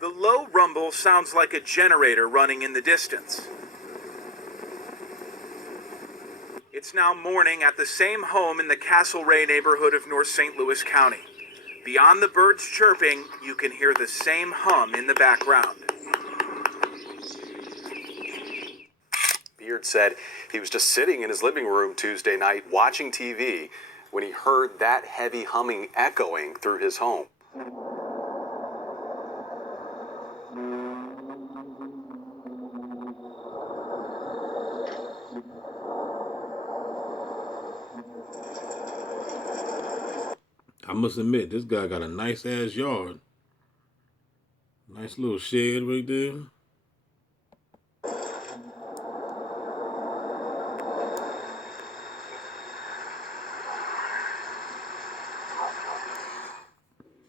The low rumble sounds like a generator running in the distance. It's now morning at the same home in the Castlereagh neighborhood of North St. Louis County. Beyond the birds chirping, you can hear the same hum in the background. Beard said he was just sitting in his living room Tuesday night watching TV when he heard that heavy humming echoing through his home. I must admit, this guy got a nice ass yard. Nice little shed right there.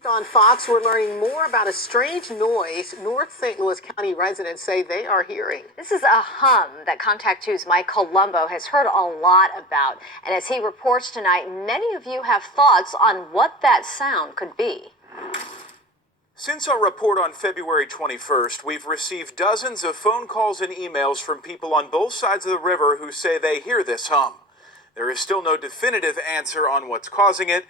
On Fox, we're learning more about a strange noise North St. Louis County residents say they are hearing. This is a hum that Contact 2's Mike Colombo has heard a lot about. And as he reports tonight, many of you have thoughts on what that sound could be. Since our report on February 21st, we've received dozens of phone calls and emails from people on both sides of the river who say they hear this hum. There is still no definitive answer on what's causing it.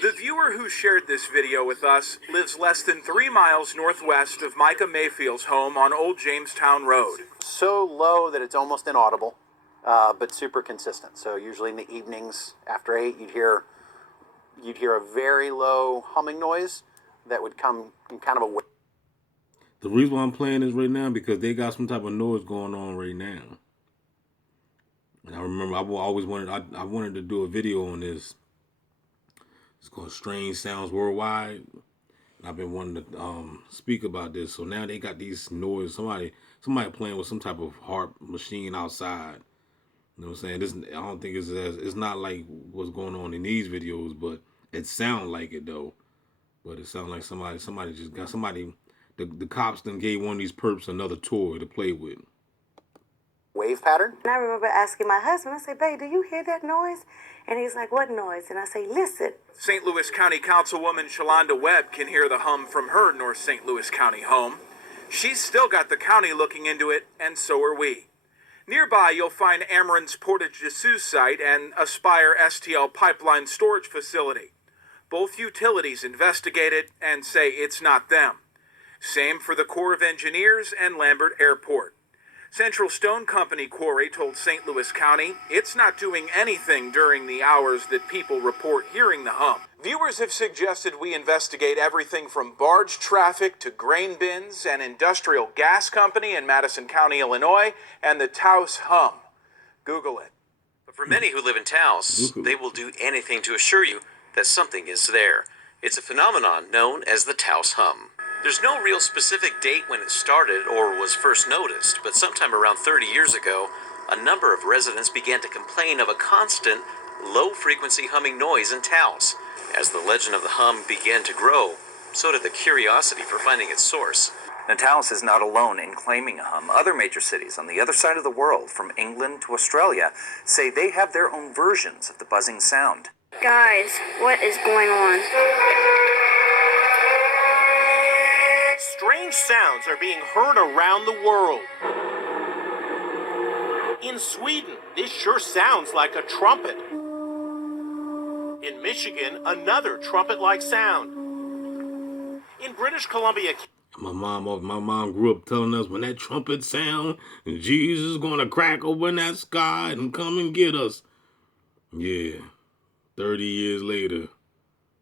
The viewer who shared this video with us lives less than 3 miles northwest of Micah Mayfield's home on Old Jamestown Road. So low that it's almost inaudible, but super consistent. So usually in the evenings after 8, you'd hear a very low humming noise that would come in kind of a way. The reason why I'm playing this right now because they got some type of noise going on right now. And I remember I always wanted to do a video on this. It's called Strange Sounds Worldwide. And I've been wanting to speak about this. So now they got these noise. Somebody playing with some type of harp machine outside. You know what I'm saying? I don't think it's not like what's going on in these videos, but it sounds like it though. But it sounds like somebody just got the cops then gave one of these perps another toy to play with. Wave pattern. And I remember asking my husband, I said, babe, do you hear that noise? And he's like, what noise? And I say, listen. St. Louis County Councilwoman Shalonda Webb can hear the hum from her North St. Louis County home. She's still got the county looking into it, and so are we. Nearby, you'll find Ameren's Portage de Sus site and Aspire STL pipeline storage facility. Both utilities investigate it and say it's not them. Same for the Corps of Engineers and Lambert Airport. Central Stone Company Quarry told St. Louis County it's not doing anything during the hours that people report hearing the hum. Viewers have suggested we investigate everything from barge traffic to grain bins, an industrial gas company in Madison County, Illinois, and the Taos hum. Google it. But for many who live in Taos, they will do anything to assure you that something is there. It's a phenomenon known as the Taos hum. There's no real specific date when it started or was first noticed, but sometime around 30 years ago, a number of residents began to complain of a constant, low-frequency humming noise in Taos. As the legend of the hum began to grow, so did the curiosity for finding its source. Now, Taos is not alone in claiming a hum. Other major cities on the other side of the world, from England to Australia, say they have their own versions of the buzzing sound. Guys, what is going on? Strange sounds are being heard around the world. In Sweden, this sure sounds like a trumpet. In Michigan, another trumpet-like sound. In British Columbia... My mom grew up telling us when that trumpet sound, Jesus is going to crack open that sky and come and get us. Yeah, 30 years later.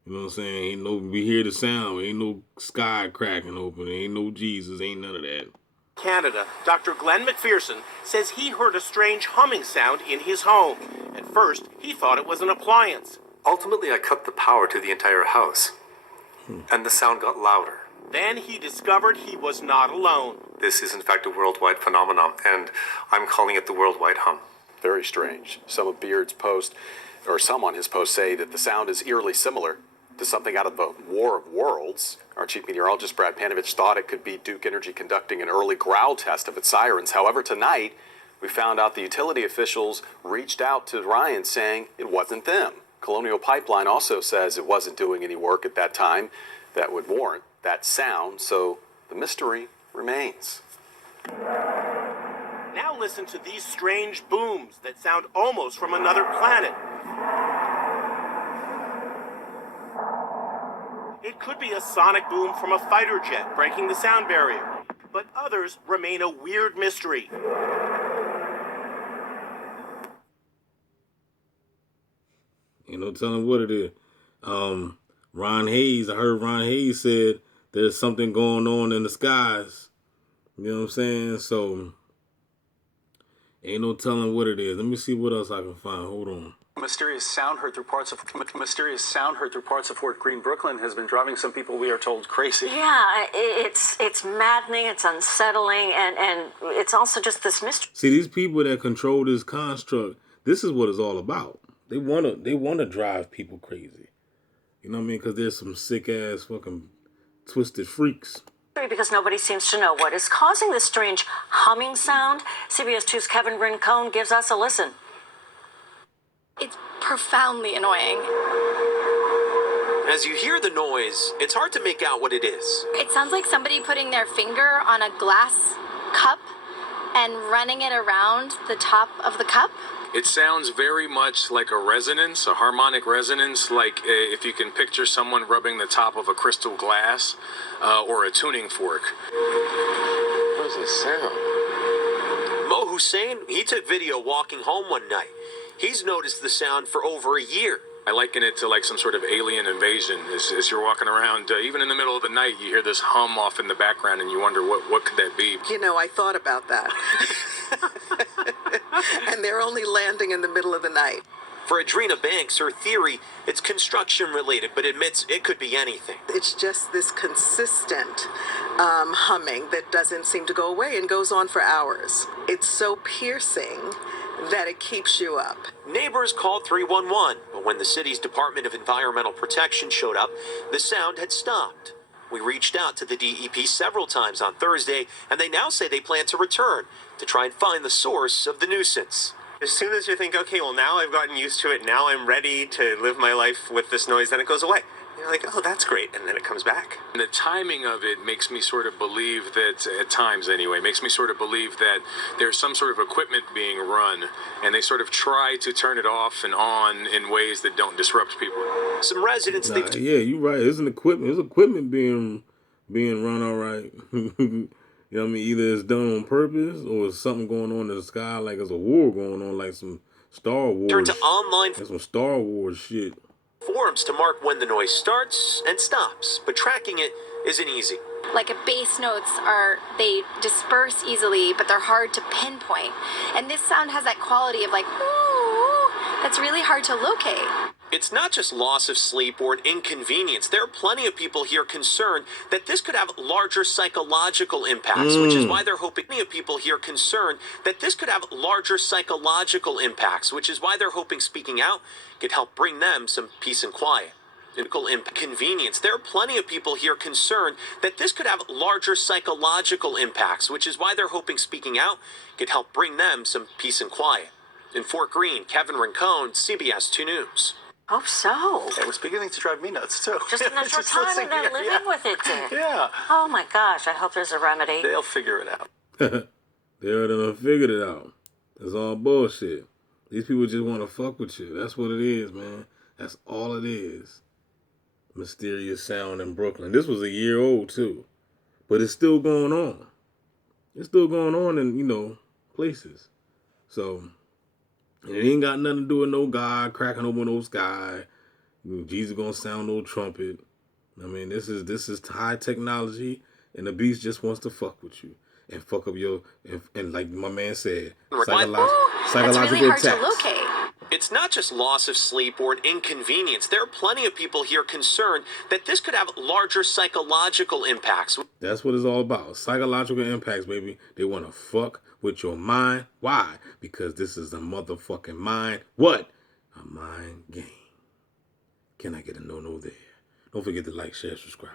You know what I'm saying? We hear the sound. Ain't no sky cracking open. Ain't no Jesus. Ain't none of that. Canada, Dr. Glenn McPherson says he heard a strange humming sound in his home. At first, he thought it was an appliance. Ultimately, I cut the power to the entire house, and the sound got louder. Then he discovered he was not alone. This is, in fact, a worldwide phenomenon, and I'm calling it the worldwide hum. Very strange. Some of Beard's posts, or some on his posts, say that the sound is eerily similar to something out of the War of Worlds. Our chief meteorologist, Brad Panovich, thought it could be Duke Energy conducting an early growl test of its sirens. However, tonight, we found out the utility officials reached out to Ryan saying it wasn't them. Colonial Pipeline also says it wasn't doing any work at that time that would warrant that sound, so the mystery remains. Now listen to these strange booms that sound almost from another planet. It could be a sonic boom from a fighter jet breaking the sound barrier, but others remain a weird mystery. Ain't no telling what it is. Ron Hayes, I heard Ron Hayes said there's something going on in the skies. You know what I'm saying? So, ain't no telling what it is. Let me see what else I can find. Hold on. Mysterious sound heard through parts of Fort Greene, Brooklyn, has been driving some people, we are told, crazy. Yeah, it's maddening, it's unsettling, and it's also just this mystery. See, these people that control this construct, this is what it's all about. They wanna drive people crazy. You know what I mean? Because there's some sick ass fucking twisted freaks. Because nobody seems to know what is causing this strange humming sound. CBS 2's Kevin Rincon gives us a listen. It's profoundly annoying. As you hear the noise, it's hard to make out what it is. It sounds like somebody putting their finger on a glass cup and running it around the top of the cup. It sounds very much like a resonance, a harmonic resonance, like if you can picture someone rubbing the top of a crystal glass or a tuning fork. What does it sound? Mo Hussein, he took video walking home one night. He's noticed the sound for over a year. I liken it to like some sort of alien invasion. As you're walking around, even in the middle of the night, you hear this hum off in the background and you wonder what could that be? You know, I thought about that. And they're only landing in the middle of the night. For Adrena Banks, her theory, it's construction related, but admits it could be anything. It's just this consistent humming that doesn't seem to go away and goes on for hours. It's so piercing that it keeps you up. Neighbors called 311, but when the city's Department of Environmental Protection showed up, the sound had stopped. We reached out to the DEP several times on Thursday, and they now say they plan to return to try and find the source of the nuisance. As soon as you think, okay, well, now I've gotten used to it, now I'm ready to live my life with this noise, then it goes away. You're like, oh, that's great, and then it comes back. And the timing of it makes me sort of believe that, at times anyway, makes me sort of believe that there's some sort of equipment being run, and they sort of try to turn it off and on in ways that don't disrupt people. Some residents think... Yeah, you're right. There's equipment being run all right. You know what I mean? Either it's done on purpose or it's something going on in the sky, like there's a war going on, like some Star Wars. Turn to online... That's some Star Wars shit. Forums to mark when the noise starts and stops, but tracking it isn't easy. Like bass notes they disperse easily, but they're hard to pinpoint. And this sound has that quality of like, ooh, that's really hard to locate. It's not just loss of sleep or an inconvenience. There are plenty of people here concerned that this could have larger psychological impacts, which is why they're hoping speaking out could help bring them some peace and quiet. Inconvenience. There are plenty of people here concerned that this could have larger psychological impacts, which is why they're hoping speaking out could help bring them some peace and quiet. In Fort Greene, Kevin Rincon, CBS 2 News. Hope so. It was beginning to drive me nuts, too. Just in a short time and then living with it. Yeah. Oh my gosh, I hope there's a remedy. They'll figure it out. They already done figured it out. It's all bullshit. These people just want to fuck with you. That's what it is, man. That's all it is. Mysterious sound in Brooklyn. This was a year old, too. But it's still going on. It's still going on in, places. So... it ain't got nothing to do with no God cracking open no sky. Jesus gonna sound no trumpet. I mean, this is high technology, and the beast just wants to fuck with you and fuck up and like my man said, psychological attacks. It's not just loss of sleep or an inconvenience. There are plenty of people here concerned that this could have larger psychological impacts. That's what it's all about. Psychological impacts, baby. They want to fuck with your mind. Why? Because this is a motherfucking mind. What? A mind game. Can I get a no-no there? Don't forget to like, share, subscribe.